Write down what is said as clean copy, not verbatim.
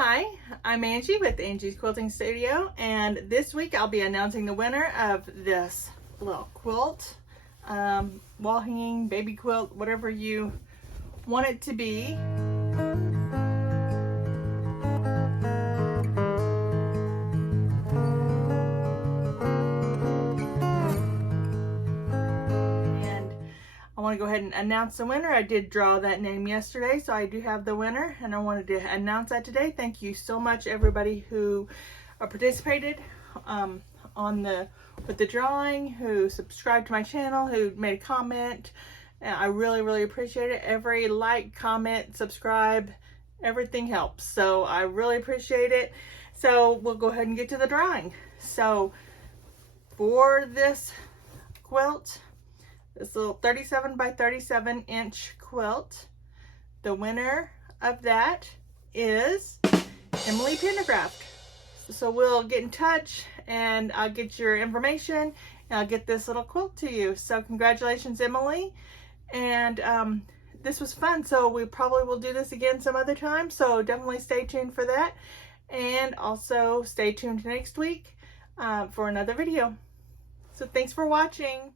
Hi, I'm Angie with Angie's Quilting Studio, and this week I'll be announcing the winner of this little quilt, wall hanging, baby quilt, whatever you want it to be. I want to go ahead and announce the winner. I did draw that name yesterday, so I do have the winner, and I wanted to announce that today. Thank you so much, everybody who participated with the drawing, who subscribed to my channel, who made a comment. I really appreciate it. Every like, comment, subscribe, everything helps. So I really appreciate it. So we'll go ahead and get to the drawing. So for this quilt, this little 37 by 37 inch quilt, the winner of that is Emily Pendergraft. So we'll get in touch and I'll get your information and I'll get this little quilt to you. So congratulations, Emily. And this was fun. So we probably will do this again some other time. So definitely stay tuned for that. And also stay tuned next week for another video. So thanks for watching.